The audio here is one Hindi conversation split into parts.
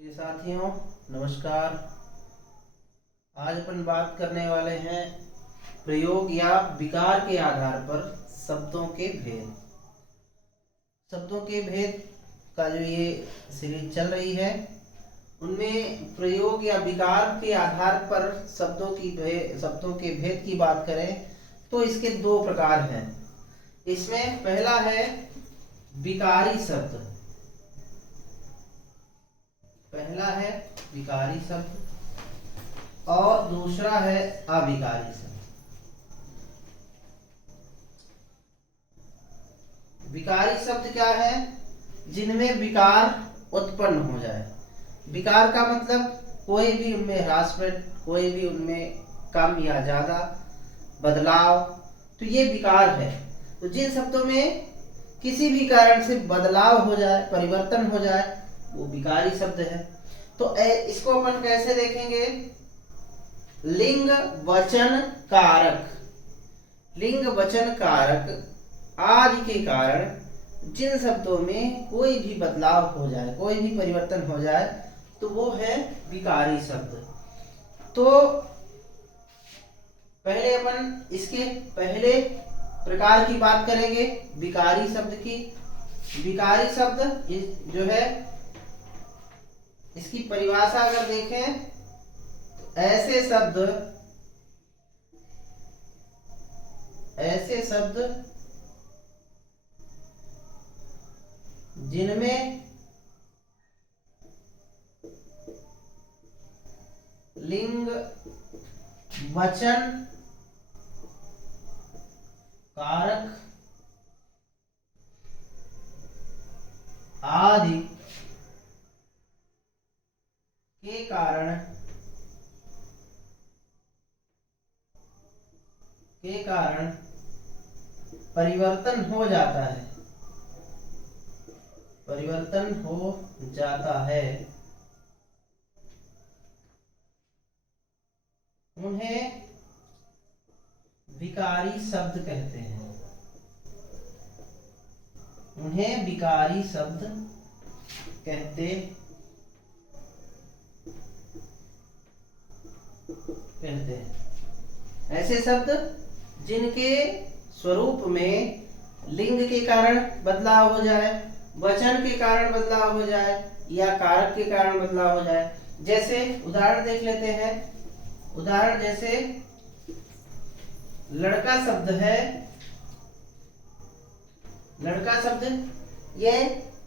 प्रिय साथियों, नमस्कार। आज अपन बात करने वाले हैं प्रयोग या विकार के आधार पर शब्दों के भेद। शब्दों के भेद का जो ये सीरीज चल रही है, उनमें प्रयोग या विकार के आधार पर शब्दों के भेद की बात करें तो इसके दो प्रकार हैं। इसमें पहला है विकारी शब्द। पहला है विकारी शब्द और दूसरा है अविकारी शब्द। विकारी शब्द क्या है? जिनमें विकार उत्पन्न हो जाए। विकार का मतलब कोई भी उनमें ह्रासमेंट, कोई भी उनमें कम या ज्यादा बदलाव, तो ये विकार है। तो जिन शब्दों में किसी भी कारण से बदलाव हो जाए, परिवर्तन हो जाए, वो विकारी शब्द है। तो इसको अपन कैसे देखेंगे? लिंग वचन कारक। लिंग वचन कारक आदि के कारण जिन शब्दों में कोई भी बदलाव हो जाए, कोई भी परिवर्तन हो जाए, तो वो है विकारी शब्द। तो पहले अपन इसके पहले प्रकार की बात करेंगे, विकारी शब्द की। विकारी शब्द जो है, इसकी परिभाषा अगर देखें तो ऐसे शब्द जिनमें लिंग वचन कारक आदि के कारण परिवर्तन हो जाता है, उन्हें विकारी शब्द कहते हैं। उन्हें विकारी शब्द कहते हैं। ऐसे शब्द जिनके स्वरूप में लिंग के कारण बदलाव हो जाए, वचन के कारण बदलाव हो जाए या कारक के कारण बदलाव हो जाए। जैसे उदाहरण देख लेते हैं। उदाहरण जैसे लड़का शब्द है। लड़का शब्द ये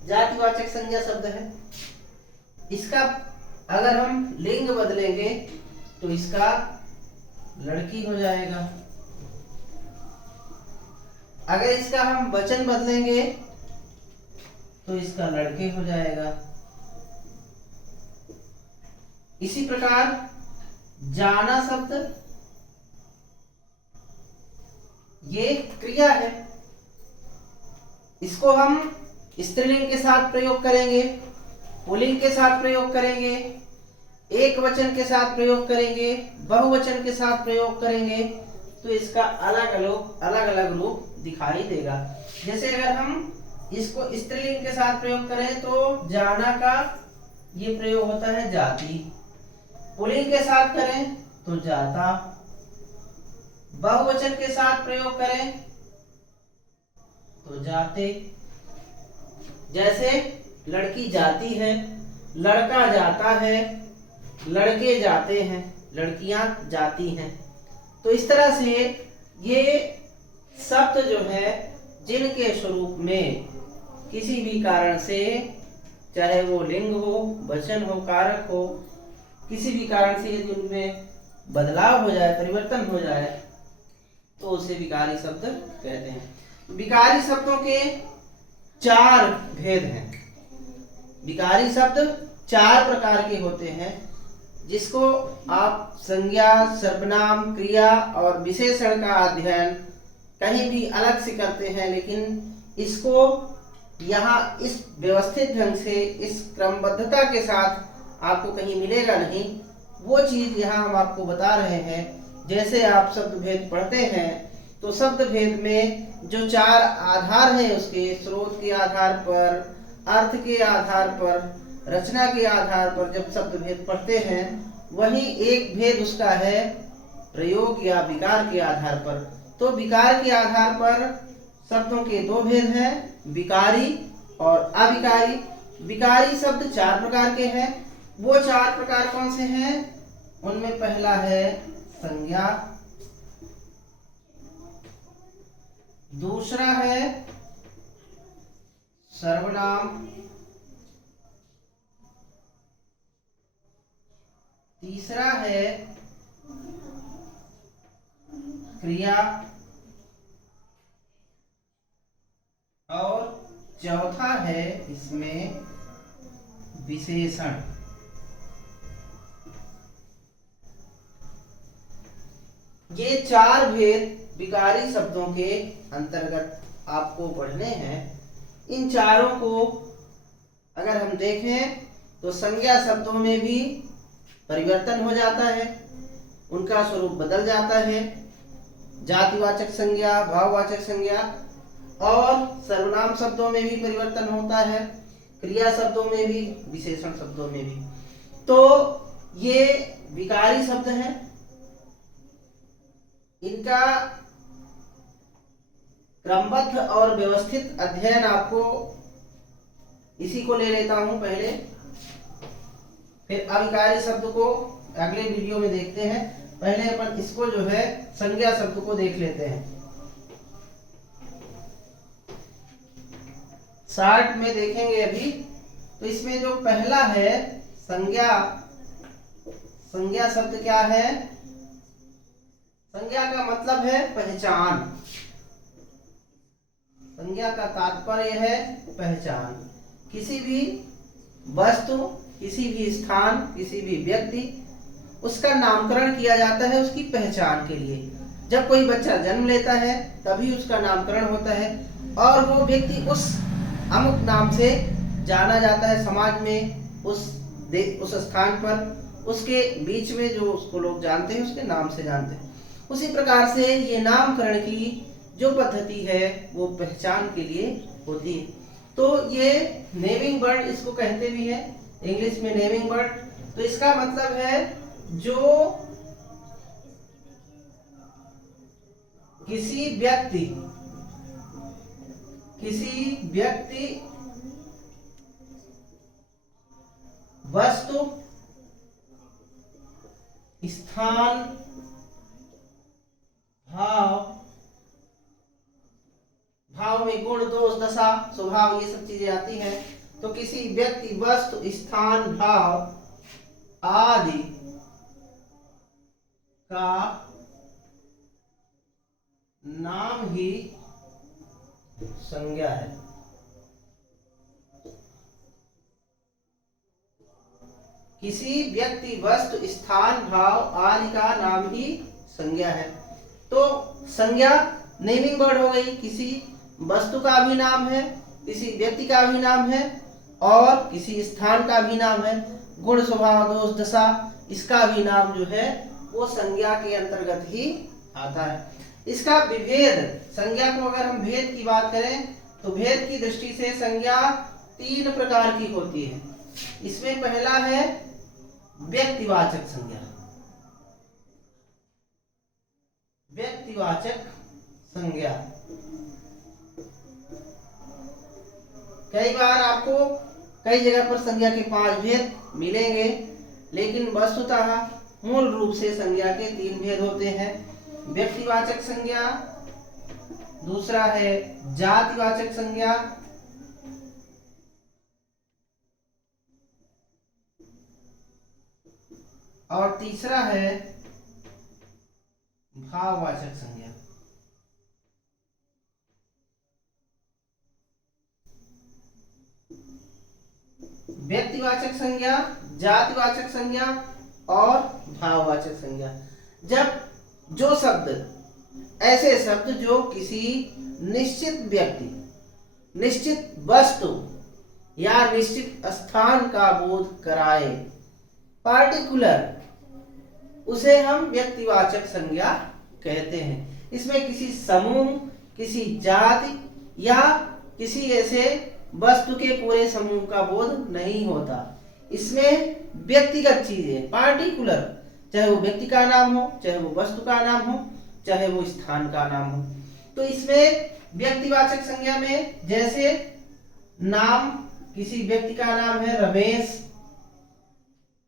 जातिवाचक संज्ञा शब्द है। इसका अगर हम लिंग बदलेंगे तो इसका लड़की हो जाएगा। अगर इसका हम वचन बदलेंगे तो इसका लड़के हो जाएगा। इसी प्रकार जाना शब्द ये क्रिया है। इसको हम स्त्रीलिंग के साथ प्रयोग करेंगे, पुल्लिंग के साथ प्रयोग करेंगे, एक वचन के साथ प्रयोग करेंगे, बहुवचन के साथ प्रयोग करेंगे, तो इसका अलग अलग रूप दिखाई देगा। जैसे अगर हम इसको स्त्रीलिंग के साथ प्रयोग करें तो जाना का ये प्रयोग होता है जाति। पुल्लिंग के साथ करें तो जाता। बहुवचन के साथ प्रयोग करें तो जाते। जैसे लड़की जाती है, लड़का जाता है, लड़के जाते हैं, लड़कियां जाती हैं। तो इस तरह से ये शब्द जो है, जिनके स्वरूप में किसी भी कारण से, चाहे वो लिंग हो, वचन हो, कारक हो, किसी भी कारण से यदि उनमें बदलाव हो जाए, परिवर्तन हो जाए, तो उसे विकारी शब्द कहते हैं। विकारी शब्दों के 4 भेद हैं। विकारी शब्द 4 प्रकार के होते हैं, जिसको आप संज्ञा, सर्वनाम, क्रिया और विशेषण का अध्ययन कहीं भी अलग से करते हैं, लेकिन इसको यहाँ इस व्यवस्थित ढंग से, इस क्रमबद्धता के साथ आपको कहीं मिलेगा नहीं। वो चीज यहाँ हम आपको बता रहे हैं। जैसे आप शब्द भेद पढ़ते हैं तो शब्द भेद में जो 4 आधार हैं, उसके स्रोत के आधार पर, अर्थ के आधार पर, रचना के आधार पर जब शब्द भेद पढ़ते हैं, वहीं एक भेद उसका है प्रयोग या विकार के आधार पर। तो विकार के आधार पर शब्दों के दो भेद हैं, विकारी और अविकारी। विकारी शब्द 4 प्रकार के हैं। वो 4 प्रकार कौन से हैं? उनमें पहला है संज्ञा, दूसरा है सर्वनाम, तीसरा है क्रिया और चौथा है इसमें विशेषण। ये 4 भेद विकारी शब्दों के अंतर्गत आपको पढ़ने हैं। इन चारों को अगर हम देखें तो संज्ञा शब्दों में भी परिवर्तन हो जाता है, उनका स्वरूप बदल जाता है। जातिवाचक संज्ञा, भाववाचक संज्ञा, और सर्वनाम शब्दों में भी परिवर्तन होता है, क्रिया शब्दों में भी, विशेषण शब्दों में भी। तो ये विकारी शब्द हैं। इनका क्रमबद्ध और व्यवस्थित अध्ययन आपको इसी को ले लेता हूं पहले, फिर अविकारी शब्द को अगले वीडियो में देखते हैं। पहले अपन इसको जो है संज्ञा शब्द को देख लेते हैं। शार्ट में देखेंगे अभी। तो इसमें जो पहला है संज्ञा, संज्ञा शब्द क्या है? संज्ञा का मतलब है पहचान। संज्ञा का तात्पर्य है पहचान। किसी भी वस्तु, किसी भी स्थान, किसी भी व्यक्ति, उसका नामकरण किया जाता है उसकी पहचान के लिए। जब कोई बच्चा जन्म लेता है तभी उसका नामकरण होता है और वो व्यक्ति उस अमुक नाम से जाना जाता है समाज में, उस स्थान पर, उसके बीच में जो उसको लोग जानते हैं उसके नाम से जानते हैं। उसी प्रकार से ये नामकरण की जो पद्धति है वो पहचान के लिए होती है। तो ये नेमिंग वर्ड इसको कहते भी हैं, इंग्लिश में नेमिंग वर्ड। तो इसका मतलब है जो किसी व्यक्ति, वस्तु, स्थान, भाव में गुण, दोष, दशा, स्वभाव, ये सब चीजें आती हैं। तो किसी व्यक्ति, वस्तु, स्थान, भाव आदि का नाम ही संज्ञा है। किसी व्यक्ति, वस्तु, स्थान, भाव आदि का नाम ही संज्ञा है। तो संज्ञा नेमिंग वर्ड हो गई। किसी वस्तु का भी नाम है, किसी व्यक्ति का भी नाम है और किसी स्थान का भी नाम है। गुण, स्वभाव, दोष, दशा, इसका भी नाम जो है वो संज्ञा के अंतर्गत ही आता है। इसका विभेद, संज्ञा को अगर हम भेद की बात करें तो भेद की दृष्टि से संज्ञा 3 प्रकार की होती है। इसमें पहला है व्यक्तिवाचक संज्ञा। व्यक्तिवाचक संज्ञा कई बार आपको कई जगह पर संज्ञा के 5 भेद मिलेंगे, लेकिन वस्तुतः मूल रूप से संज्ञा के 3 भेद होते हैं। व्यक्तिवाचक संज्ञा, दूसरा है जातिवाचक संज्ञा, और तीसरा है भाववाचक संज्ञा। व्यक्तिवाचक संज्ञा, जातिवाचक संज्ञा और भाववाचक संज्ञा। जब जो शब्द, ऐसे शब्द जो किसी निश्चित व्यक्ति, निश्चित वस्तु या निश्चित स्थान का बोध कराए, पार्टिकुलर, उसे हम व्यक्तिवाचक संज्ञा कहते हैं। इसमें किसी समूह, किसी जाति या किसी ऐसे वस्तु के पूरे समूह का बोध नहीं होता। इसमें व्यक्तिगत चीजें, पार्टिकुलर, चाहे वो व्यक्ति का नाम हो, चाहे वो वस्तु का नाम हो, चाहे वो स्थान का नाम हो। तो इसमें व्यक्तिवाचक संज्ञा में जैसे नाम, किसी व्यक्ति का नाम है रमेश,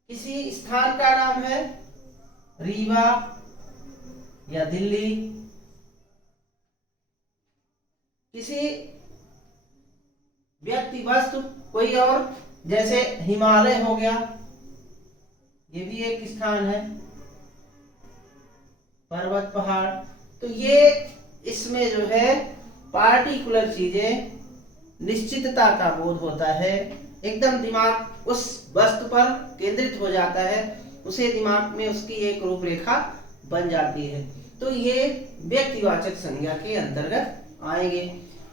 किसी स्थान का नाम है रीवा या दिल्ली, किसी व्यक्ति वस्तु कोई और, जैसे हिमालय हो गया, ये भी एक स्थान है, पर्वत पहाड़। तो ये इसमें जो है पार्टिकुलर चीजें, निश्चितता का बोध होता है, एकदम दिमाग उस वस्तु पर केंद्रित हो जाता है, उसे दिमाग में उसकी एक रूपरेखा बन जाती है। तो ये व्यक्तिवाचक संज्ञा के अंतर्गत आएंगे।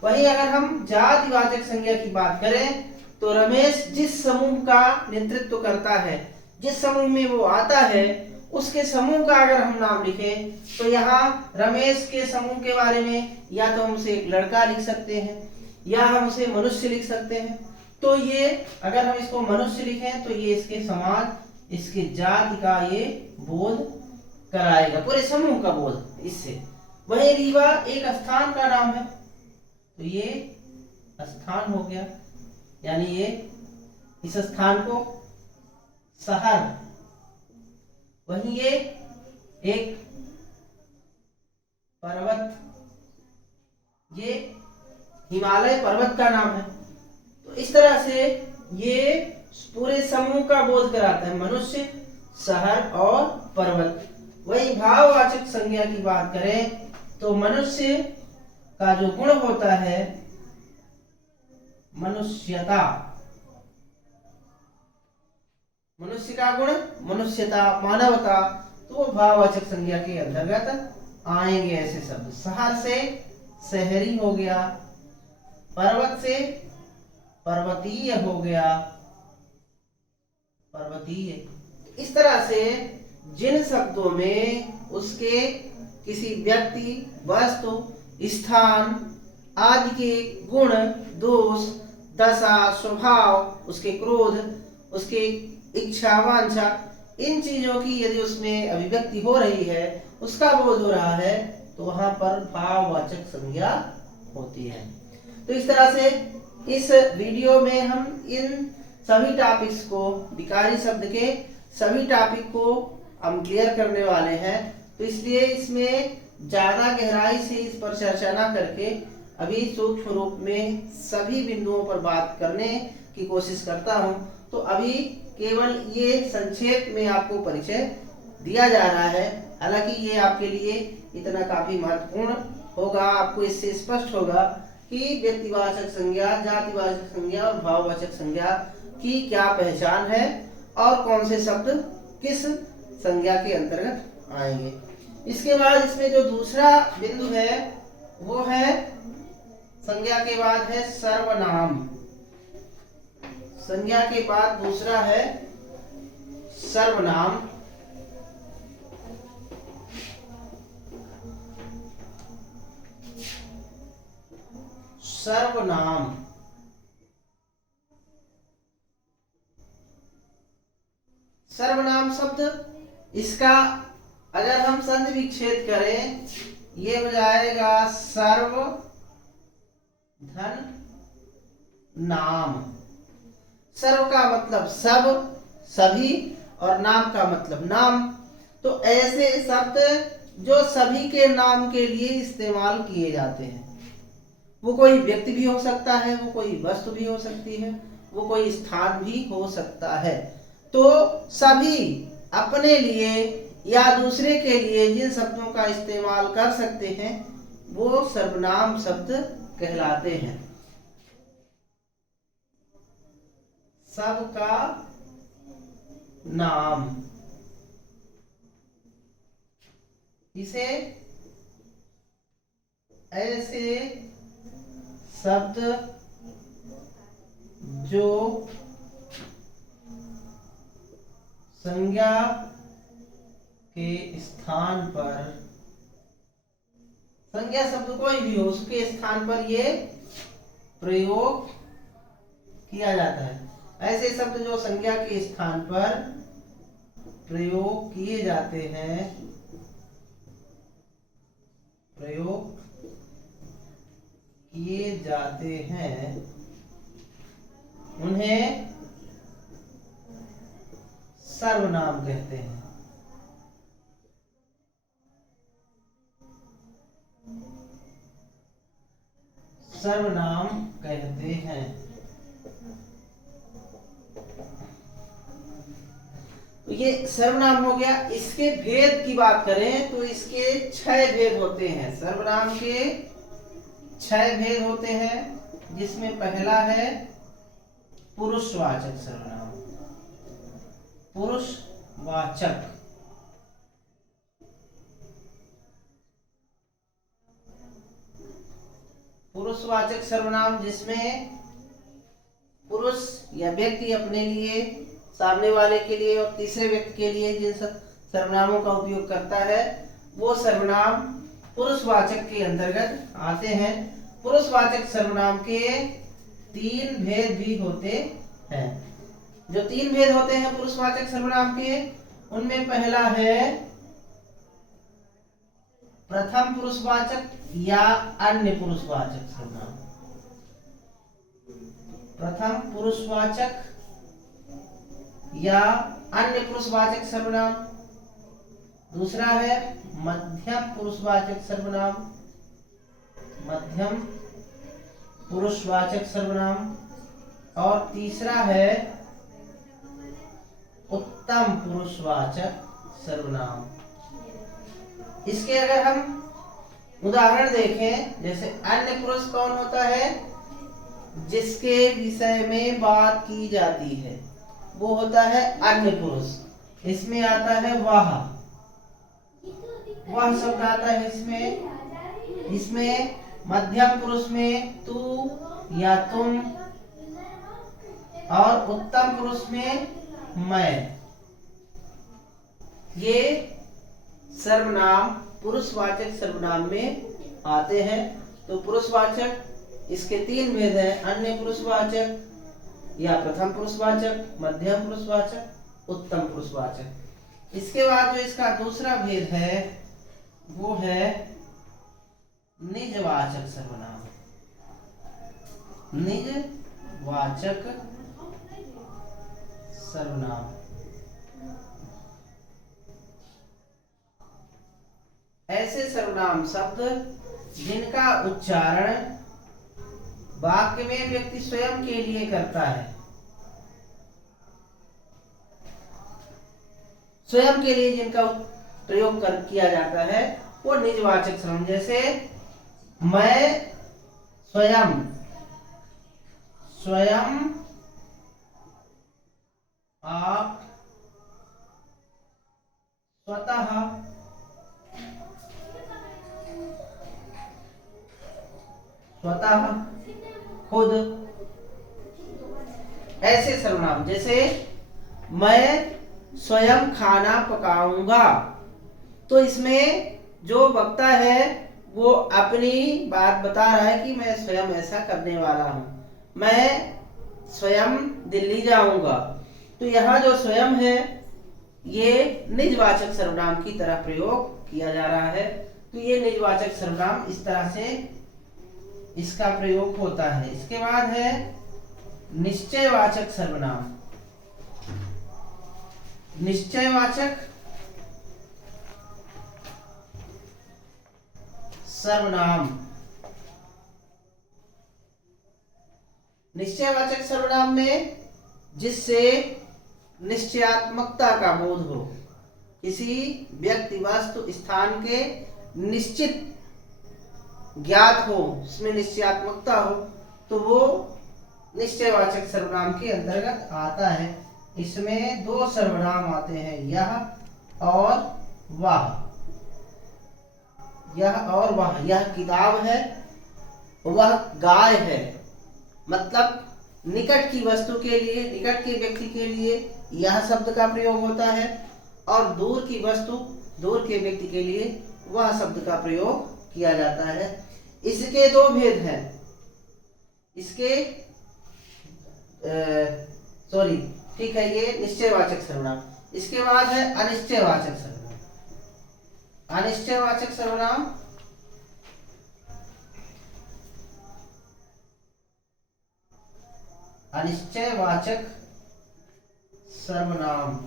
वहीं अगर हम जातिवाचक संज्ञा की बात करें तो रमेश जिस समूह का नेतृत्व करता है, जिस समूह में वो आता है, उसके समूह का अगर हम नाम लिखें तो यहाँ रमेश के समूह के बारे में या तो हम उसे एक लड़का लिख सकते हैं या हम उसे मनुष्य लिख सकते हैं। तो ये अगर हम इसको मनुष्य लिखें तो ये इसके समाज, इसके जाति का ये बोध कराएगा, पूरे समूह का बोध इससे। वही रीवा एक स्थान का नाम है, तो ये स्थान हो गया, यानी ये इस स्थान को शहर। वहीं ये एक पर्वत, ये हिमालय पर्वत का नाम है। तो इस तरह से ये पूरे समूह का बोध कराता है, मनुष्य, शहर और पर्वत। वही भाववाचक संज्ञा की बात करें तो मनुष्य का जो गुण होता है मनुष्यता, मनुष्य का गुण मनुष्यता, मानवता, तो वो भाववाचक संज्ञा के अंतर्गत आएंगे ऐसे शब्द। शहर से शहरी हो गया, पर्वत से पर्वतीय हो गया, पर्वतीय। इस तरह से जिन शब्दों में उसके किसी व्यक्ति, वस्तु, स्थान आदि के गुण, दोष, दशा, स्वभाव, उसके क्रोध, उसके इच्छा, वांछा, इन चीजों की यदि उसमें अभिव्यक्ति हो रही है, उसका बोध हो रहा है, तो वहां पर भाववाचक संज्ञा होती है। तो इस तरह से इस वीडियो में हम इन सभी टॉपिक्स को, विकारी शब्द के सभी टॉपिक को हम क्लियर करने वाले हैं। तो इसलिए इसमें ज्यादा गहराई से इस पर चर्चा ना करके अभी सूक्ष्म रूप में सभी बिंदुओं पर बात करने की कोशिश करता हूं। तो अभी केवल ये संक्षेप में आपको परिचय दिया जा रहा है, हालांकि ये आपके लिए इतना काफी महत्वपूर्ण होगा। आपको इससे स्पष्ट होगा कि व्यक्तिवाचक संज्ञा, जातिवाचक संज्ञा और भाववाचक संज्ञा की क्या पहचान है और कौन से शब्द किस संज्ञा के अंतर्गत आएंगे। इसके बाद इसमें जो दूसरा बिंदु है वो है, संज्ञा के बाद है सर्वनाम। संज्ञा के बाद दूसरा है सर्वनाम। सर्वनाम सर्वनाम शब्द, इसका अगर हम संधि विच्छेद करें ये हो जाएगा सर्व धन नाम। सर्व का मतलब सब, सभी, और नाम का मतलब नाम। तो ऐसे शब्द जो सभी के नाम के लिए इस्तेमाल किए जाते हैं, वो कोई व्यक्ति भी हो सकता है, वो कोई वस्तु भी हो सकती है, वो कोई स्थान भी हो सकता है। तो सभी अपने लिए या दूसरे के लिए जिन शब्दों का इस्तेमाल कर सकते हैं वो सर्वनाम शब्द कहलाते हैं। सबका नाम, इसे ऐसे शब्द जो संज्ञा के स्थान पर, संज्ञा शब्द कोई भी हो उसके स्थान पर ये प्रयोग किया जाता है। ऐसे शब्द जो संज्ञा के स्थान पर प्रयोग किए जाते हैं उन्हें सर्वनाम कहते हैं। सर्वनाम कहते हैं। तो ये सर्वनाम हो गया। इसके भेद की बात करें तो इसके 6 भेद होते हैं। सर्वनाम के 6 भेद होते हैं, जिसमें पहला है पुरुषवाचक सर्वनाम। पुरुषवाचक पुरुषवाचक सर्वनाम, जिसमें पुरुष या व्यक्ति अपने लिए, सामने वाले के लिए और तीसरे व्यक्ति के लिए जिन सर्वनामों का उपयोग करता है वो सर्वनाम पुरुषवाचक के अंतर्गत आते हैं। पुरुषवाचक सर्वनाम के 3 भेद भी होते हैं। जो 3 भेद होते हैं पुरुषवाचक सर्वनाम के, उनमें पहला है प्रथम पुरुषवाचक या अन्य पुरुषवाचक सर्वनाम। प्रथम पुरुषवाचक या अन्य पुरुषवाचक सर्वनाम। दूसरा है मध्यम पुरुषवाचक सर्वनाम। मध्यम पुरुषवाचक सर्वनाम। और तीसरा है उत्तम पुरुषवाचक सर्वनाम। इसके अगर हम उदाहरण देखें, जैसे अन्य पुरुष कौन होता है? जिसके विषय में बात की जाती है वो होता है अन्य पुरुष। इसमें आता है वह शब्द आता है इसमें मध्यम पुरुष में तू या तुम, और उत्तम पुरुष में मैं। ये सर्वनाम पुरुषवाचक सर्वनाम में आते हैं। तो पुरुषवाचक इसके 3 भेद हैं, अन्य पुरुषवाचक या प्रथम पुरुषवाचक, मध्यम पुरुषवाचक, उत्तम पुरुषवाचक। इसके बाद जो इसका दूसरा भेद है वो है निजवाचक सर्वनाम। निजवाचक सर्वनाम ऐसे सर्वनाम शब्द जिनका उच्चारण वाक्य में व्यक्ति स्वयं के लिए करता है। स्वयं के लिए जिनका प्रयोग किया जाता है वो निजवाचक सर्वनाम। जैसे मैं स्वयं, आप, स्वतः, खुद। ऐसे सर्वनाम, जैसे मैं स्वयं खाना पकाऊंगा, तो इसमें जो वक्ता है वो अपनी बात बता रहा है कि मैं स्वयं ऐसा करने वाला हूं। मैं स्वयं दिल्ली जाऊंगा, तो यहाँ जो स्वयं है ये निजवाचक सर्वनाम की तरह प्रयोग किया जा रहा है। तो ये निजवाचक सर्वनाम इस तरह से इसका प्रयोग होता है। इसके बाद है निश्चयवाचक सर्वनाम। निश्चयवाचक सर्वनाम, निश्चयवाचक सर्वनाम में जिससे निश्चयात्मकता का बोध हो, किसी व्यक्ति, वस्तु, स्थान के निश्चित ज्ञात हो, उसमें निश्चयात्मकता हो, तो वो निश्चयवाचक सर्वनाम के अंतर्गत आता है। इसमें 2 सर्वनाम आते हैं, यह और वह। यह और वह, यह किताब है, वह गाय है। मतलब निकट की वस्तु के लिए, निकट के व्यक्ति के लिए यह शब्द का प्रयोग होता है, और दूर की वस्तु, दूर के व्यक्ति के लिए वह शब्द का प्रयोग किया जाता है। इसके 2 भेद हैं। इसके सॉरी, ठीक है, ये निश्चयवाचक सर्वनाम। इसके बाद है अनिश्चयवाचक सर्वनाम। अनिश्चयवाचक सर्वनाम अनिश्चयवाचक सर्वनाम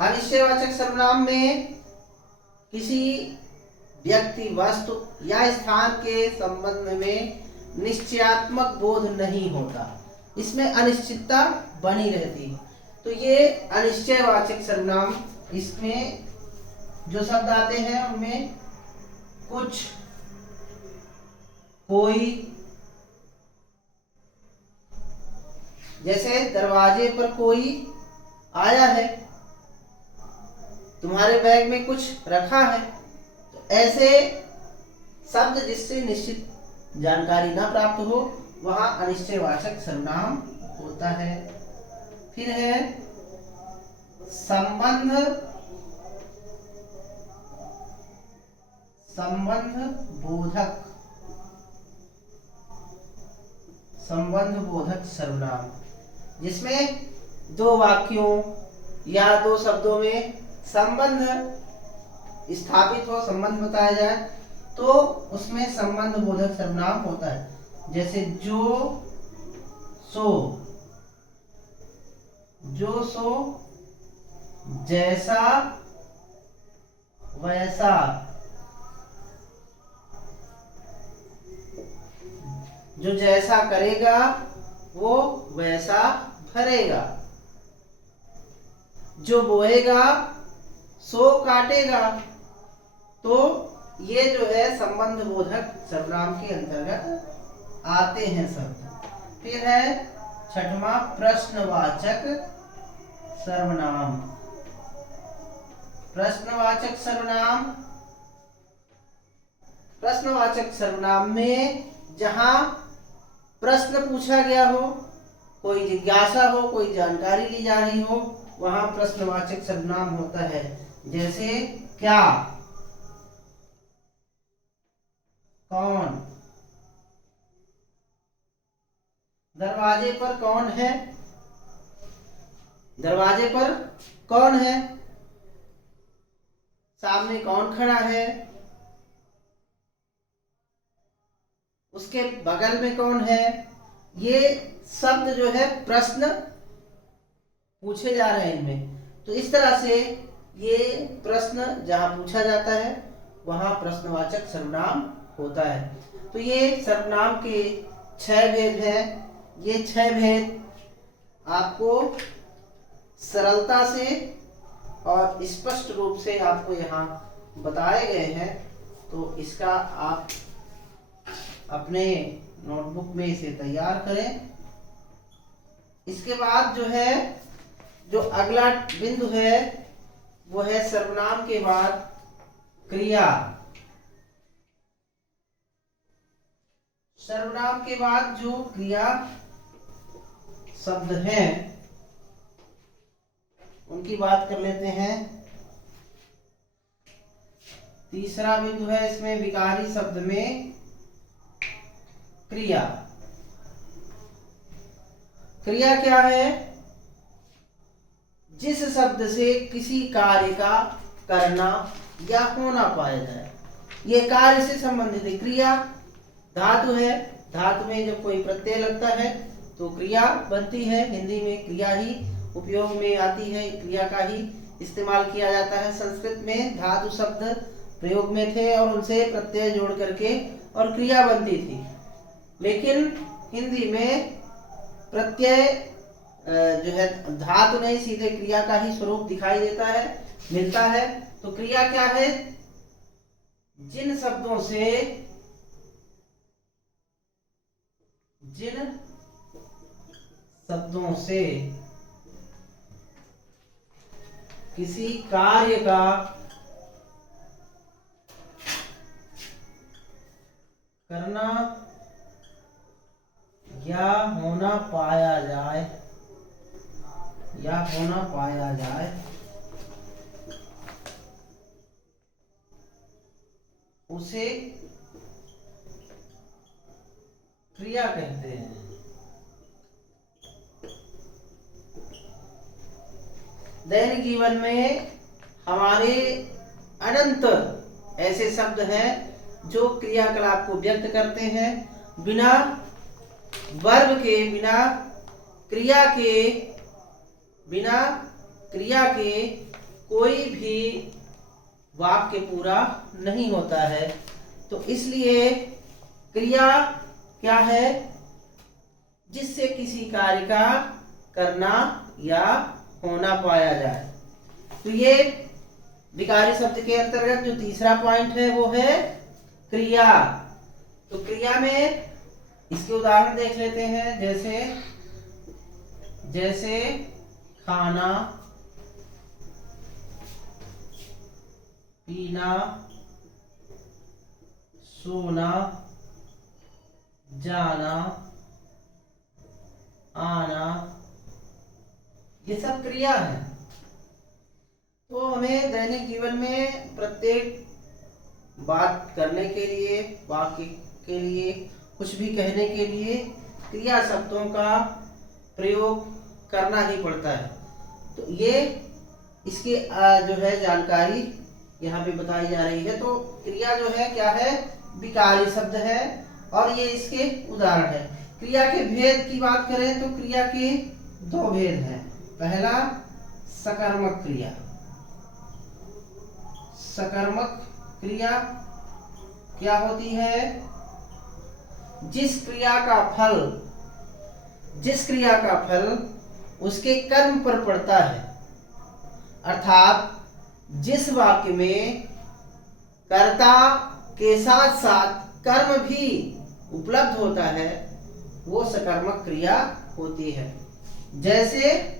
अनिश्चयवाचक सर्वनाम में किसी व्यक्ति, वस्तु या स्थान के संबंध में निश्चयात्मक बोध नहीं होता, इसमें अनिश्चितता बनी रहती। तो ये अनिश्चयवाचक सर्वनाम, इसमें जो शब्द आते हैं उनमें कुछ, कोई, जैसे दरवाजे पर कोई आया है, तुम्हारे बैग में कुछ रखा है। तो ऐसे शब्द जिससे निश्चित जानकारी ना प्राप्त हो, वहां अनिश्चयवाचक सर्वनाम होता है। फिर है संबंध बोधक सर्वनाम, जिसमें दो वाक्यों या दो शब्दों में संबंध स्थापित हो, संबंध बताया जाए, तो उसमें संबंध बोधक सर्वनाम होता है। जैसे जो सो, जैसा वैसा, जो जैसा करेगा वो वैसा भरेगा, जो बोएगा सो काटेगा। तो ये जो है संबंध बोधक सर्वनाम के अंतर्गत आते हैं शब्द। फिर है छठवां प्रश्नवाचक सर्वनाम। प्रश्नवाचक सर्वनाम में जहां प्रश्न पूछा गया हो, कोई जिज्ञासा हो, कोई जानकारी ली जा रही हो, वहां प्रश्नवाचक सर्वनाम होता है। जैसे क्या, कौन, दरवाजे पर कौन है, दरवाजे पर कौन है, सामने कौन खड़ा है, उसके बगल में कौन है। ये शब्द जो है प्रश्न पूछे जा रहे हैं इनमें। तो इस तरह से ये प्रश्न जहां पूछा जाता है वहां प्रश्नवाचक सर्वनाम होता है। तो ये सर्वनाम के 6 भेद हैं। ये 6 भेद आपको सरलता से और स्पष्ट रूप से आपको यहाँ बताए गए हैं। तो इसका आप अपने नोटबुक में इसे तैयार करें। इसके बाद जो है, जो अगला बिंदु है वो है सर्वनाम के बाद क्रिया। सर्वनाम के बाद जो क्रिया शब्द हैं उनकी बात कर लेते हैं। तीसरा बिंदु है इसमें विकारी शब्द में क्रिया। क्रिया क्या है? जिस शब्द से किसी कार्य का करना या होना पाया जाए, ये कार्य से संबंधित है। क्रिया धातु है, धातु में जब कोई प्रत्यय लगता है तो क्रिया बनती है। हिंदी में क्रिया ही उपयोग में आती है, क्रिया का ही इस्तेमाल किया जाता है। संस्कृत में धातु शब्द प्रयोग में थे और उनसे प्रत्यय जोड़ करके और क्रिया बनती थी। लेकिन हिंदी में प्रत्यय जो है धातु नहीं, सीधे क्रिया का ही स्वरूप दिखाई देता है, मिलता है। तो क्रिया क्या है? जिन शब्दों से किसी कार्य का करना या होना पाया जाए उसे क्रिया कहते हैं। दैनिक जीवन में हमारे अनंत ऐसे शब्द हैं जो क्रियाकलाप को व्यक्त करते हैं। बिना वर्ब के, बिना क्रिया के कोई भी वाक्य पूरा नहीं होता है। तो इसलिए क्रिया क्या है? जिससे किसी कार्य का करना या होना पाया जाए। तो ये विकारी शब्द के अंतर्गत जो तीसरा पॉइंट है वो है क्रिया। तो क्रिया में इसके उदाहरण देख लेते हैं। जैसे खाना, पीना, सोना, जाना, आना, ये सब क्रिया है। तो हमें दैनिक जीवन में प्रत्येक बात करने के लिए, वाक्य के लिए, कुछ भी कहने के लिए क्रिया शब्दों का प्रयोग करना ही पड़ता है। तो ये इसकी जो है जानकारी यहाँ पे बताई जा रही है। तो क्रिया जो है क्या है? विकारी शब्द है और ये इसके उदाहरण है। क्रिया के भेद की बात करें तो क्रिया के दो भेद हैं। पहला सकर्मक क्रिया। सकर्मक क्रिया क्या होती है? जिस क्रिया का फल उसके कर्म पर पड़ता है, अर्थात जिस वाक्य में कर्ता के साथ साथ कर्म भी उपलब्ध होता है वो सकर्मक क्रिया होती है। जैसे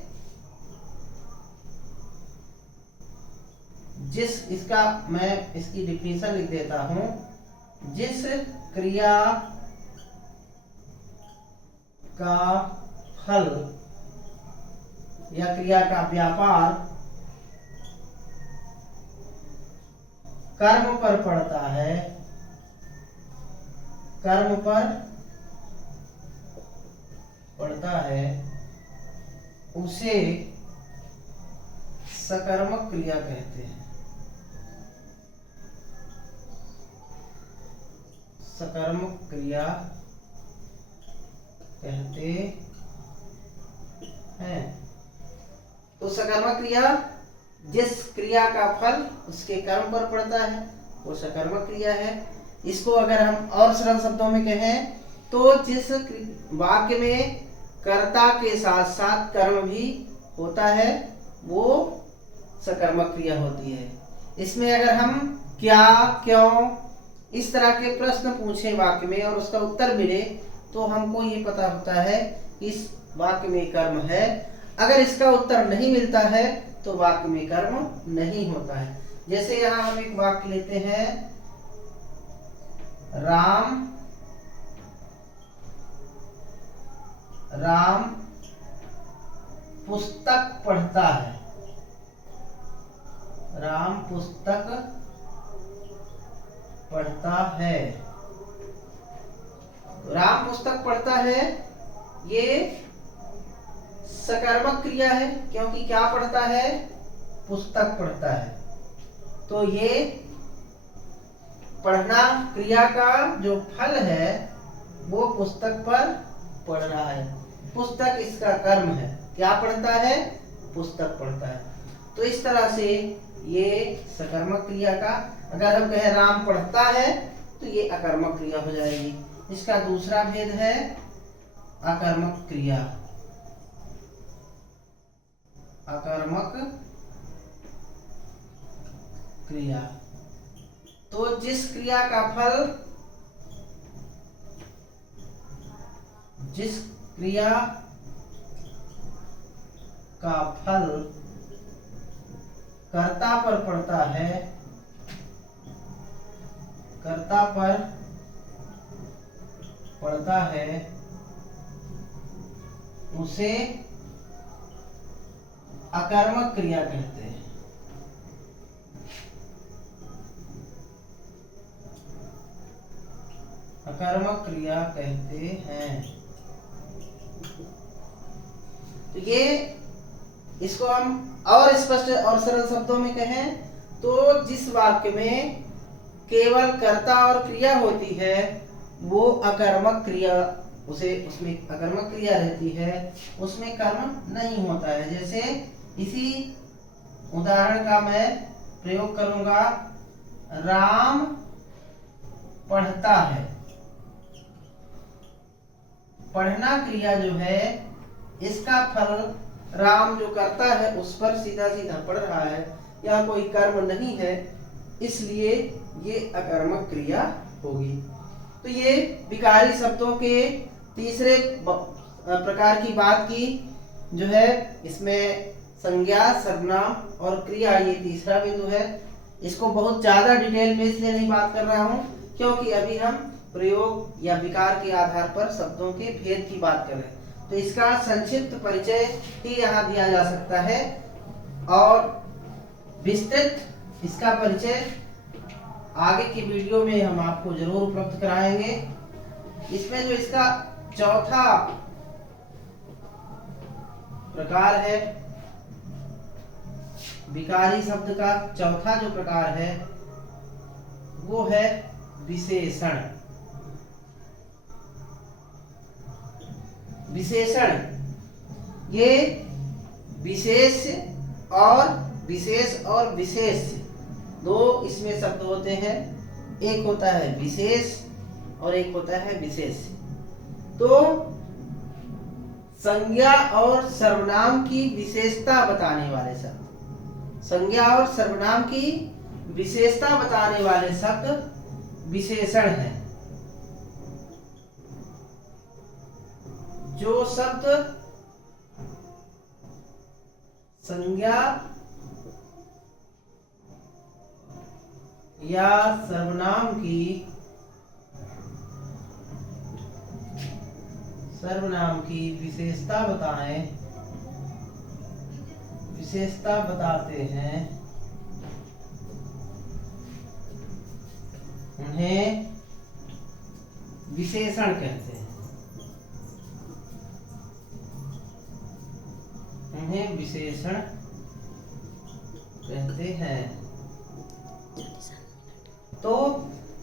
मैं इसकी डिफिनीशन लिख देता हूं। जिस क्रिया का फल या क्रिया का व्यापार कर्म पर पड़ता है, उसे सकर्मक क्रिया कहते हैं। सकर्मक क्रिया कहते हैं। तो सकर्मक क्रिया जिस क्रिया का फल उसके कर्म पर पड़ता है वो सकर्मक क्रिया है। इसको अगर हम और सरल शब्दों में कहें तो जिस वाक्य में कर्ता के साथ साथ कर्म भी होता है वो सकर्मक क्रिया होती है। इसमें अगर हम क्या, क्यों इस तरह के प्रश्न पूछें वाक्य में और उसका उत्तर मिले तो हमको ये पता होता है कि इस वाक्य में कर्म है। अगर इसका उत्तर नहीं मिलता है तो वाक्य में कर्म नहीं होता है। जैसे यहाँ हम एक वाक्य लेते हैं, राम पुस्तक पढ़ता है। राम पुस्तक पढ़ता है। राम पुस्तक पढ़ता है ये सकर्मक क्रिया है, क्योंकि क्या पढ़ता है? पुस्तक पढ़ता है। तो ये पढ़ना क्रिया का जो फल है वो पुस्तक पर पढ़ रहा है। पुस्तक इसका कर्म है। क्या पढ़ता है? पुस्तक पढ़ता है। तो इस तरह से ये सकर्मक क्रिया का, अगर हम कहें राम पढ़ता है तो ये अकर्मक क्रिया हो जाएगी। इसका दूसरा भेद है अकर्मक क्रिया। अकर्मक क्रिया तो जिस क्रिया का फल, जिस क्रिया का फल कर्ता पर पड़ता है, कर्ता पर पड़ता है, उसे अकर्मक क्रिया कहते हैं। अकर्मक क्रिया कहते हैं। तो ये इसको हम और स्पष्ट और सरल शब्दों में कहें तो जिस वाक्य में केवल कर्ता और क्रिया होती है वो अकर्मक क्रिया, उसमें अकर्मक क्रिया रहती है, उसमें कर्म नहीं होता है। जैसे इसी उदाहरण का मैं प्रयोग करूंगा, राम पढ़ता है। पढ़ना क्रिया जो है इसका फल राम जो करता है उस पर सीधा सीधा पड़ रहा है, यह कोई कर्म नहीं है, इसलिए ये अकर्मक क्रिया होगी। तो ये विकारी शब्दों के तीसरे प्रकार की बात की जो है, इसमें संज्ञा, सर्वनाम और क्रिया, ये तीसरा बिंदु है। इसको बहुत ज्यादा डिटेल में इसलिए नहीं बात कर रहा हूँ क्योंकि अभी हम प्रयोग या विकार के आधार पर शब्दों के भेद की बात कर रहे हैं। तो इसका संक्षिप्त परिचय ही यहाँ दिया जा सकता है और विस्तृत इसका परिचय आगे की वीडियो में हम आपको जरूर उपलब्ध कराएंगे। इसमें जो इसका चौथा प्रकार है, विकारी शब्द का चौथा जो प्रकार है वो है विशेषण। विशेषण ये विशेष और विशेष दो इसमें शब्द होते हैं। एक होता है विशेष और एक होता है विशेष। तो संज्ञा और सर्वनाम की विशेषता बताने वाले शब्द, संज्ञा और सर्वनाम की विशेषता बताने वाले शब्द विशेषण हैं। जो शब्द संज्ञा या सर्वनाम की विशेषता बताते हैं उन्हें विशेषण कहते हैं। उन्हें विशेषण कहते हैं। तो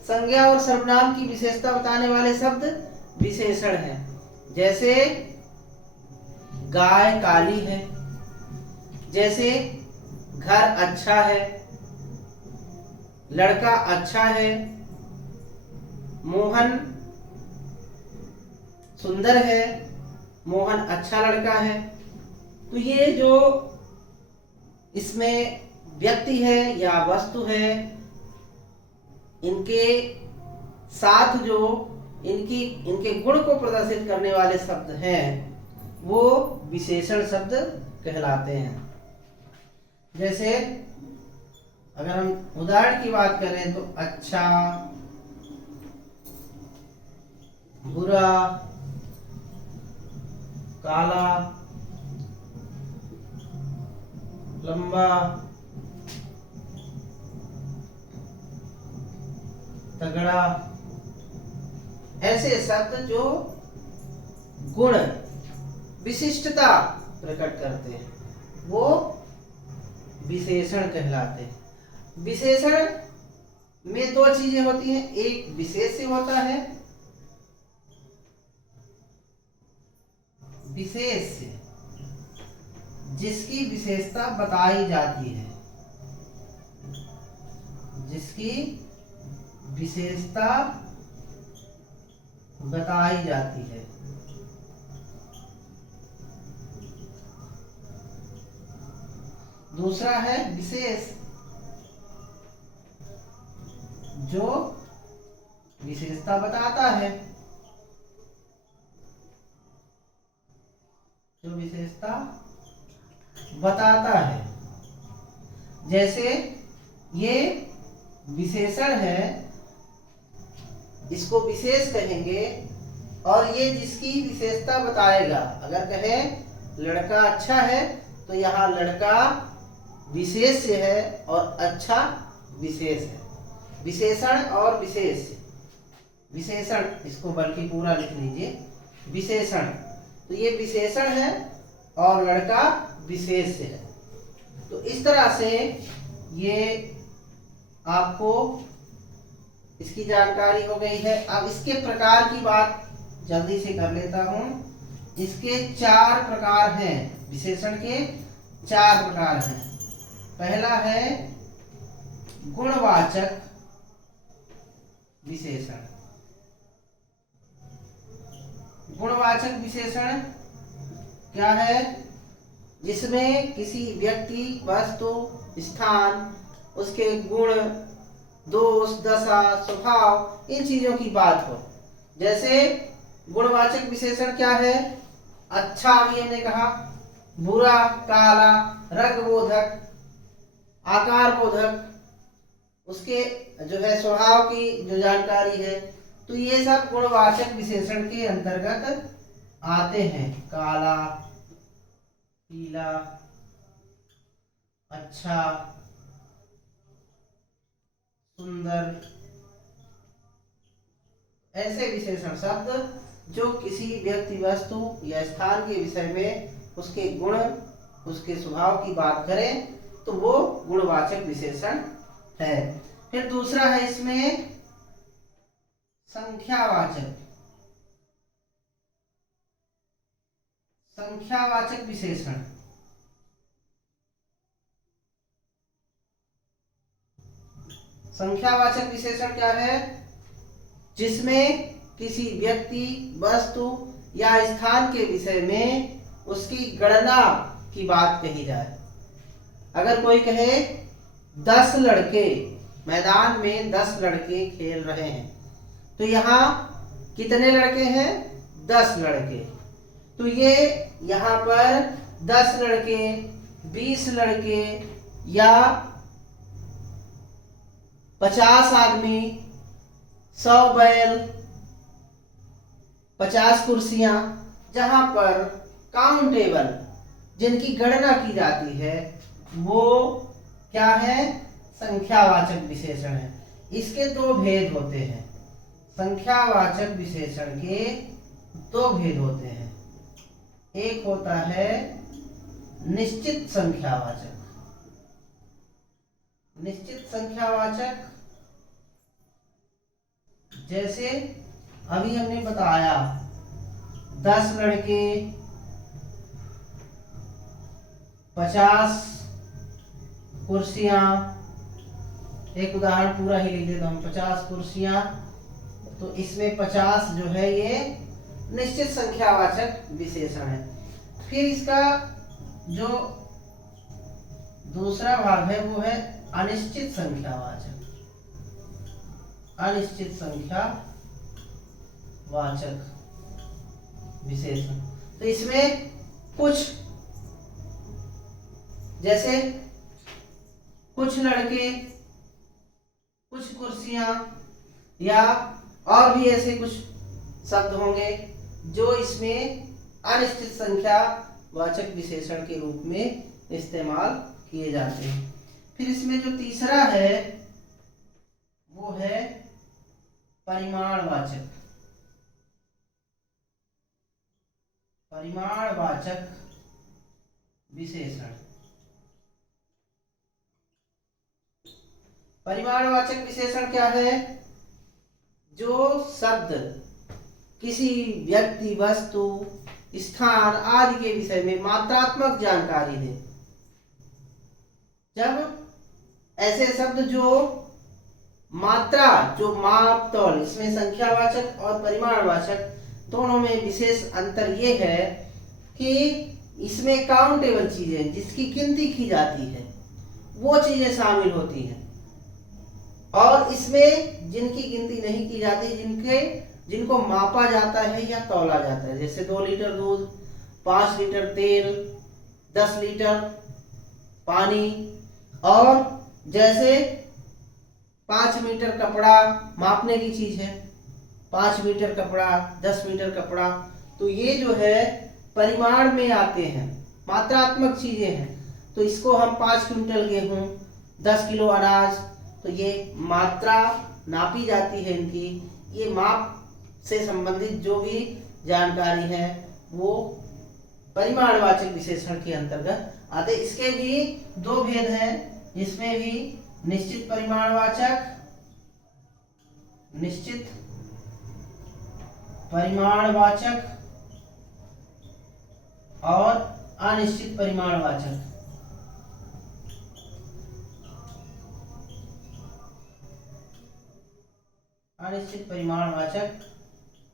संज्ञा और सर्वनाम की विशेषता बताने वाले शब्द विशेषण हैं। जैसे गाय काली है, जैसे घर अच्छा है, लड़का अच्छा है, मोहन सुंदर है, मोहन अच्छा लड़का है। तो ये जो इसमें व्यक्ति है या वस्तु है, इनके साथ जो इनके गुण को प्रदर्शित करने वाले शब्द हैं वो विशेषण शब्द कहलाते हैं। जैसे अगर हम उदाहरण की बात करें तो अच्छा, बुरा, काला, लंबा, तगड़ा, ऐसे शब्द जो गुण विशिष्टता प्रकट करते हैं वो विशेषण कहलाते हैं। विशेषण में दो चीजें होती हैं, एक विशेष्य होता है, विशेष्य जिसकी विशेषता बताई जाती है, जिसकी विशेषता बताई जाती है। दूसरा है विशेष, जो विशेषता बताता है, जो विशेषता बताता है। जैसे ये विशेषण है, इसको विशेष कहेंगे और ये जिसकी विशेषता बताएगा। अगर कहें लड़का अच्छा है तो यहाँ लड़का विशेष्य है और अच्छा विशेष है। विशेषण और विशेष विशेषण, इसको बल्कि पूरा लिख लीजिए, विशेषण। तो ये विशेषण है और लड़का विशेष है। तो इस तरह से ये आपको इसकी जानकारी हो गई है। अब इसके प्रकार की बात जल्दी से कर लेता हूं। इसके 4 प्रकार हैं, विशेषण के 4 प्रकार हैं। पहला है गुणवाचक विशेषण। गुणवाचक विशेषण क्या है? जिसमें किसी व्यक्ति, वस्तु, स्थान, उसके गुण, दोष, दशा, स्वभाव, इन चीजों की बात हो। जैसे गुणवाचक विशेषण क्या है? अच्छा, अभी हमने कहा, बुरा, काला, रंग बोधक, आकार बोधक, उसके जो है स्वभाव की जो जानकारी है, तो ये सब गुणवाचक विशेषण के अंतर्गत आते हैं। काला, पीला, अच्छा, सुंदर, ऐसे विशेषण शब्द जो किसी व्यक्ति, वस्तु या स्थान के विषय में उसके गुण, उसके स्वभाव की बात करें तो वो गुणवाचक विशेषण है। फिर दूसरा है इसमें संख्यावाचक। संख्यावाचक विशेषण। संख्यावाचक विशेषण क्या है? जिसमें किसी व्यक्ति, वस्तु या स्थान के विषय में उसकी गणना की बात कही जाए। अगर कोई कहे 10 लड़के मैदान में 10 लड़के खेल रहे हैं, तो यहाँ कितने लड़के हैं? 10 लड़के। तो ये यहाँ पर 10 लड़के, 20 लड़के या 50 आदमी, 100 बैल, 50 कुर्सियां, जहां पर काउंटेबल, जिनकी गणना की जाती है, वो क्या है? संख्यावाचक विशेषण है। इसके 2 भेद होते हैं। संख्यावाचक विशेषण के 2 भेद होते हैं। एक होता है निश्चित संख्यावाचक। निश्चित संख्यावाचक जैसे अभी हमने बताया 10 लड़के, 50 कुर्सियां, एक उदाहरण पूरा ही लिख देता हूं, 50 कुर्सियां। तो इसमें 50 जो है ये निश्चित संख्यावाचक विशेषण है। फिर इसका जो दूसरा भाग है वो है अनिश्चित संख्यावाचक। अनिश्चित संख्यावाचक विशेषण। तो इसमें कुछ, जैसे कुछ लड़के, कुछ कुर्सियां, या और भी ऐसे कुछ शब्द होंगे जो इसमें अनिश्चित संख्यावाचक विशेषण के रूप में इस्तेमाल किए जाते हैं। फिर इसमें जो तीसरा है वो है परिमाणवाचक। परिमाणवाचक विशेषण। परिमाणवाचक विशेषण क्या है? जो शब्द किसी व्यक्ति, वस्तु, स्थान आदि के विषय में मात्रात्मक जानकारी दे। जब ऐसे शब्द जो मात्रा, जो माप, तौल, इसमें संख्यावाचक और परिमाणवाचक दोनों में विशेष अंतर ये है कि इसमें काउंटेबल चीजें, जिसकी गिनती की जाती है, वो चीजें शामिल होती हैं, और इसमें जिनकी गिनती नहीं की जाती, जिनको मापा जाता है या तौला जाता है। जैसे 2 लीटर दूध, 5 लीटर तेल, 10 लीटर पानी, और जैसे 5 मीटर कपड़ा मापने की चीज है, 5 मीटर कपड़ा, 10 मीटर कपड़ा। तो ये जो है परिमाण में आते हैं, मात्रात्मक चीजें हैं। तो इसको हम 5 क्विंटल गेहूं, 10 किलो अनाज, तो ये मात्रा नापी जाती है इनकी। ये माप से संबंधित जो भी जानकारी है वो परिमाणवाचक विशेषण के अंतर्गत आते। इसके भी दो भेद हैं, इसमें भी निश्चित परिमाणवाचक, निश्चित परिमाणवाचक और अनिश्चित परिमाणवाचक। अनिश्चित परिमाणवाचक,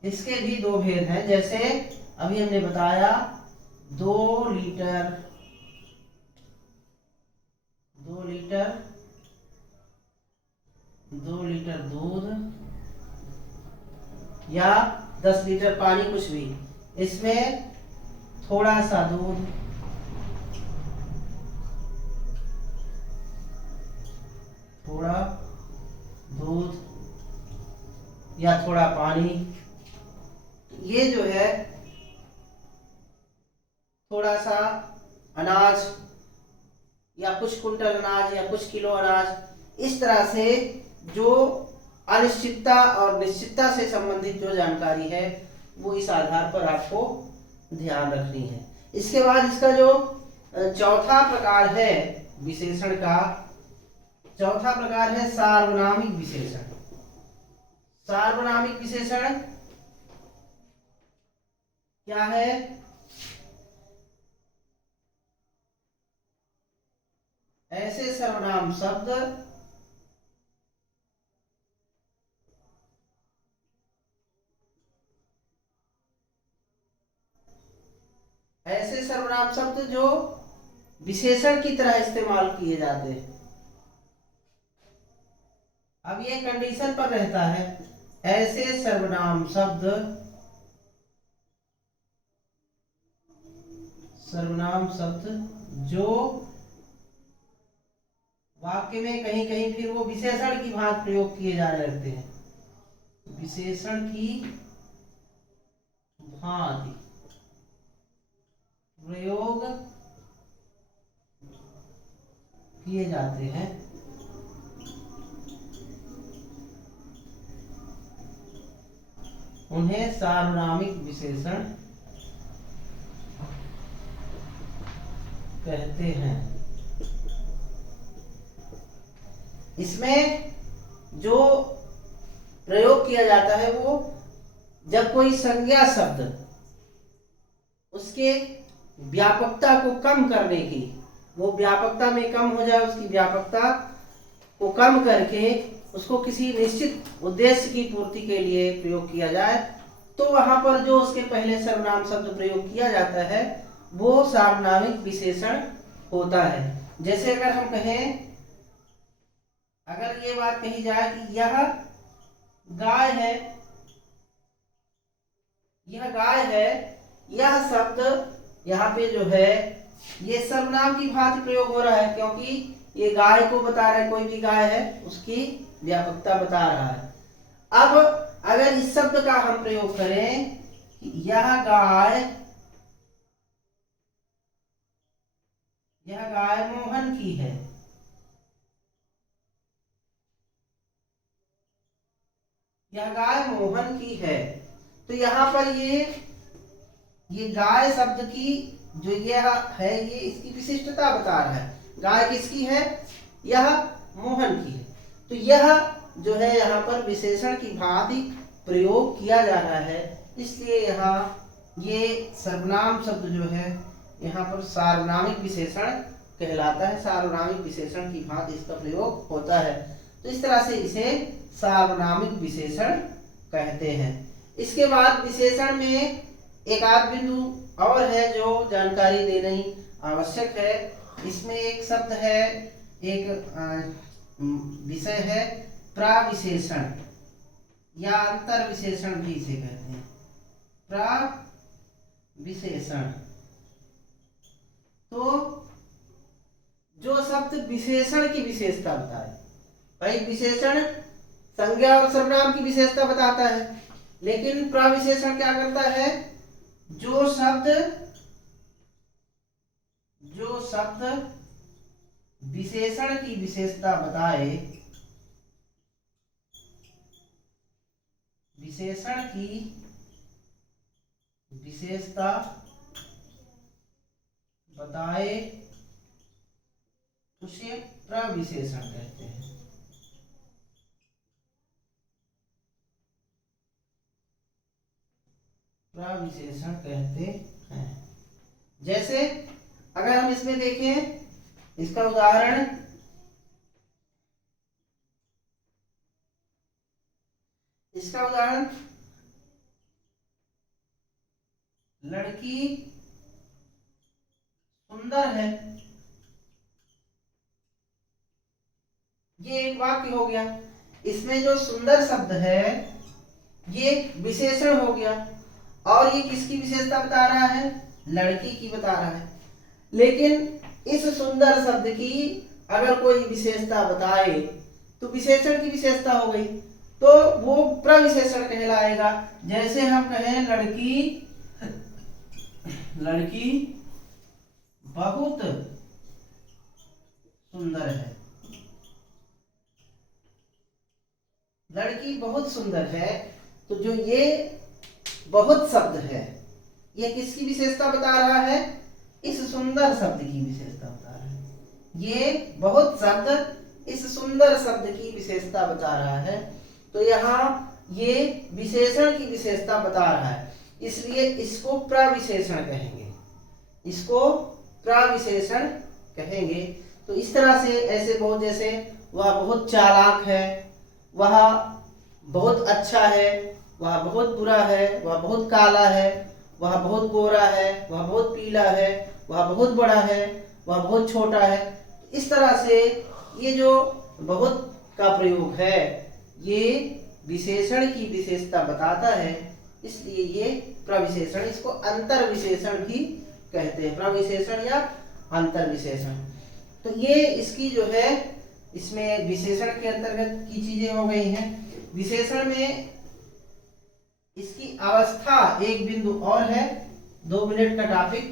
इसके भी दो भेद हैं। जैसे अभी हमने बताया 2 लीटर 2 लीटर दूध या 10 लीटर पानी, कुछ भी, इसमें थोड़ा सा दूध, थोड़ा दूध या थोड़ा पानी, ये जो है थोड़ा सा अनाज या कुछ कुंटल अनाज या कुछ किलो अनाज, इस तरह से जो अनिश्चितता और निश्चितता से संबंधित जो जानकारी है वो इस आधार पर आपको ध्यान रखनी है। इसके बाद इसका जो चौथा प्रकार है विशेषण का, चौथा प्रकार है सार्वनामिक विशेषण। सार्वनामिक विशेषण क्या है? ऐसे सर्वनाम शब्द जो विशेषण की तरह इस्तेमाल किए जाते हैं। अब ये कंडीशन पर रहता है, ऐसे सर्वनाम शब्द जो वाक्य में कहीं कहीं फिर वो विशेषण की भांति प्रयोग किए जाने लगते हैं, विशेषण की भांति प्रयोग किए जाते हैं, उन्हें सार्वनामिक विशेषण कहते हैं। इसमें जो प्रयोग किया जाता है वो जब कोई संज्ञा शब्द उसके व्यापकता को कम करने की, वो व्यापकता में कम हो जाए, उसकी व्यापकता को कम करके उसको किसी निश्चित उद्देश्य की पूर्ति के लिए प्रयोग किया जाए, तो वहां पर जो उसके पहले सर्वनाम शब्द प्रयोग किया जाता है वो सार्वनामिक विशेषण होता है। जैसे अगर हम कहें, अगर ये बात कही जाए कि यह गाय है, यह गाय है, यह शब्द यहाँ पे जो है ये सर्वनाम की भांति प्रयोग हो रहा है, क्योंकि ये गाय को बता रहा है, कोई भी गाय है उसकी व्यापकता बता रहा है। अब अगर इस शब्द का हम प्रयोग करें, यह गाय मोहन की है, यह गाय मोहन की है, तो यहाँ पर ये गाय शब्द की जो यह है ये इसकी विशिष्टता बता रहा है। गाय किसकी है? यह मोहन की है। तो यह जो है यहाँ पर विशेषण की भांति प्रयोग किया जा रहा है, इसलिए यहाँ ये सर्वनाम शब्द जो है यहाँ पर सार्वनामिक विशेषण कहलाता है। सार्वनामिक विशेषण की भांति इसका प्रयोग होता है, तो इस तरह से इसे सार्वनामिक विशेषण कहते हैं। इसके बाद विशेषण में एक आध बिंदु और है जो जानकारी देनी आवश्यक है। इसमें एक शब्द है, एक विषय है प्राविशेषण या अंतर विशेषण भी इसे कहते हैं। प्राविशेषण तो जो शब्द विशेषण की विशेषता बताए, भाई विशेषण संज्ञा और सर्वनाम की विशेषता बताता है, लेकिन प्राविशेषण क्या करता है? जो शब्द विशेषण की विशेषता बताए, विशेषण की विशेषता बताए उसे प्रविशेषण कहते हैं। प्रविशेषण कहते हैं। जैसे अगर हम इसमें देखें, इसका उदाहरण लड़की सुंदर है, ये एक वाक्य हो गया। इसमें जो सुंदर शब्द है ये विशेषण हो गया, और ये किसकी विशेषता बता रहा है? लड़की की बता रहा है। लेकिन इस सुंदर शब्द की अगर कोई विशेषता बताए तो विशेषण की विशेषता हो गई, तो वो प्रविशेषण कहलाएगा। जैसे हम कहें लड़की बहुत सुंदर है, लड़की बहुत सुंदर है, तो जो ये बहुत शब्द है ये किसकी विशेषता बता रहा है? इस सुंदर शब्द की विशेषता बता रहा है। ये बहुत शब्द इस सुंदर शब्द की विशेषता बता रहा है, तो यहाँ ये विशेषण की विशेषता बता रहा है, इसलिए इसको प्रविशेषण कहेंगे, इसको प्रविशेषण कहेंगे। तो इस तरह से ऐसे बहुत, जैसे वह बहुत चालाक है, वह बहुत अच्छा है, वह बहुत बुरा है, वह बहुत काला है, वह बहुत गोरा है, वह बहुत पीला है, वह बहुत बड़ा है, वह बहुत छोटा है। इस तरह से ये जो बहुत का प्रयोग है ये विशेषण की विशेषता बताता है, इसलिए ये प्रविशेषण, इसको अंतर विशेषण भी कहते हैं, प्रविशेषण या अंतर विशेषण। तो ये इसकी जो है, इसमें विशेषण के अंतर्गत की चीजें हो गई हैं। विशेषण में इसकी अवस्था एक बिंदु और है, 2 मिनट का टॉपिक,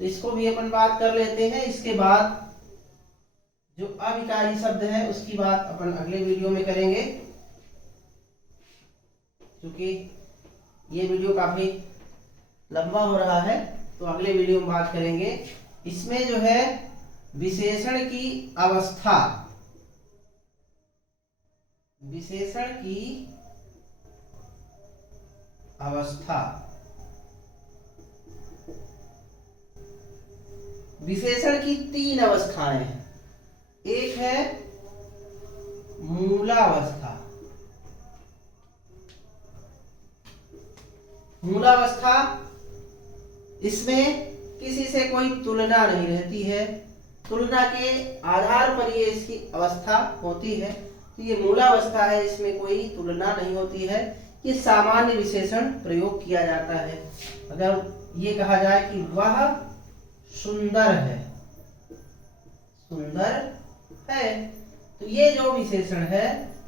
तो इसको भी अपन बात कर लेते हैं। इसके बाद जो अविकारी शब्द है उसकी बात अपन अगले वीडियो में करेंगे, क्योंकि ये वीडियो काफी लंबा हो रहा है, तो अगले वीडियो में बात करेंगे। इसमें जो है विशेषण की अवस्था, विशेषण की अवस्था, विशेषण की 3 अवस्थाएं हैं। एक है मूलावस्था, मूलावस्था इसमें किसी से कोई तुलना नहीं रहती है, तुलना के आधार पर ये इसकी अवस्था होती है, तो ये मूलावस्था है, इसमें कोई तुलना नहीं होती है, ये सामान्य विशेषण प्रयोग किया जाता है। अगर ये कहा जाए कि वह सुंदर है, सुंदर है, तो ये जो विशेषण है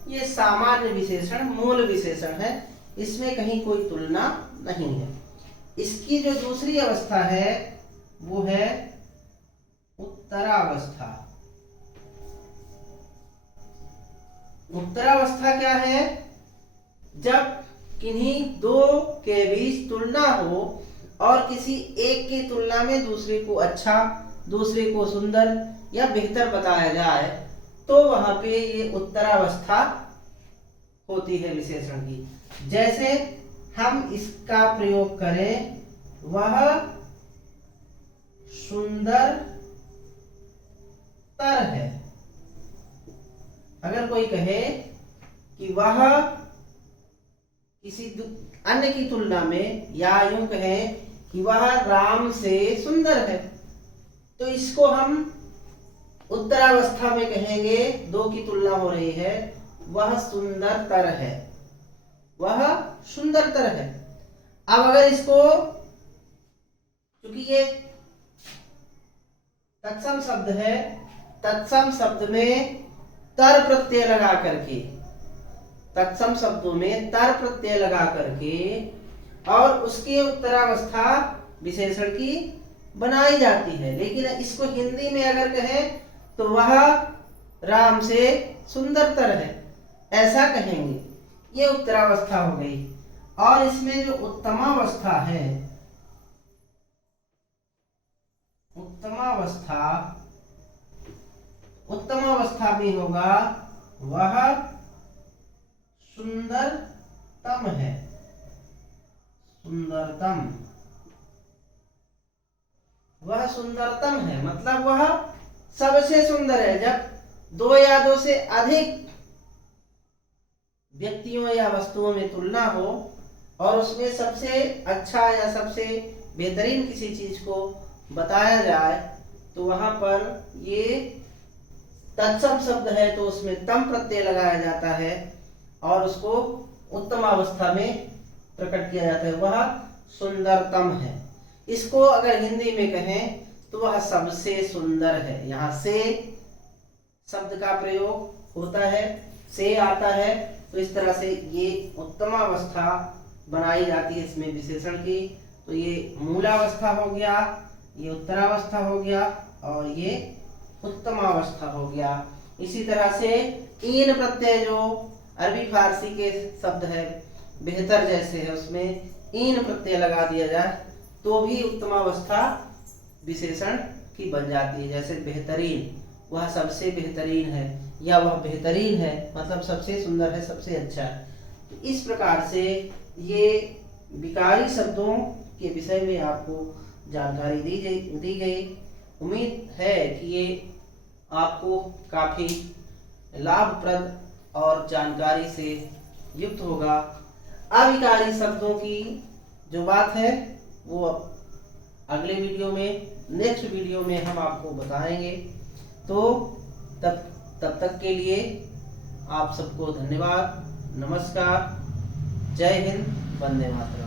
ये सामान्य विशेषण, मूल विशेषण है, इसमें कहीं कोई तुलना नहीं है। इसकी जो दूसरी अवस्था है वो है उत्तरावस्था। उत्तरावस्था क्या है? जब किन्हीं दो के बीच तुलना हो और किसी एक की तुलना में दूसरे को अच्छा, दूसरे को सुंदर या बेहतर बताया जाए, तो वहां पे ये उत्तरावस्था होती है विशेषण की। जैसे हम इसका प्रयोग करें, वह सुंदर तर है। अगर कोई कहे कि वह किसी अन्य की तुलना में, या यूं कहें कि वह राम से सुंदर है, तो इसको हम उत्तरावस्था में कहेंगे, दो की तुलना हो रही है, वह सुंदरतर है, वह सुंदरतर है। अब अगर इसको, क्योंकि ये तत्सम शब्द है, तत्सम शब्द में तर प्रत्यय लगा करके, तत्सम शब्दों में तर प्रत्यय लगा करके और उसकी उत्तरावस्था विशेषण की बनाई जाती है। लेकिन इसको हिंदी में अगर कहें तो वह राम से सुंदरतर है, ऐसा कहेंगे। ये उत्तरावस्था हो गई। और इसमें जो उत्तमावस्था है, उत्तमावस्था भी होगा, वह सुंदरतम है। सुंदरतम, वह सुंदरतम है मतलब वह सबसे सुंदर है। जब दो या दो से अधिक व्यक्तियों या वस्तुओं में तुलना हो और उसमें सबसे अच्छा या सबसे बेहतरीन किसी चीज को बताया जाए, तो वहां पर ये तत्सम शब्द है तो उसमें तम प्रत्यय लगाया जाता है और उसको उत्तम अवस्था में प्रकट किया जाता है। वह सुंदरतम है। इसको अगर हिंदी में कहें तो वह सबसे सुंदर है। यहाँ से शब्द का प्रयोग होता है, से आता है, तो इस तरह से ये उत्तमावस्था बनाई जाती है इसमें विशेषण की। तो ये मूलावस्था हो गया, ये उत्तरावस्था हो गया और ये उत्तमावस्था हो गया। इसी तरह से ईन प्रत्यय जो अरबी फारसी के शब्द है बेहतर जैसे है, उसमें ईन प्रत्यय लगा दिया जाए तो भी उत्तमावस्था विशेषण की बन जाती है। जैसे बेहतरीन, वह सबसे बेहतरीन है, या वह बेहतरीन है मतलब सबसे सुंदर है, सबसे अच्छा है। तो इस प्रकार से ये विकारी शब्दों के विषय में आपको जानकारी दी गई। उम्मीद है कि ये आपको काफी लाभप्रद और जानकारी से युक्त होगा। अविकारी शब्दों की जो बात है वो अगले वीडियो में, नेक्स्ट वीडियो में हम आपको बताएंगे। तो तब तक के लिए आप सबको धन्यवाद, नमस्कार, जय हिंद, वंदे मातरम।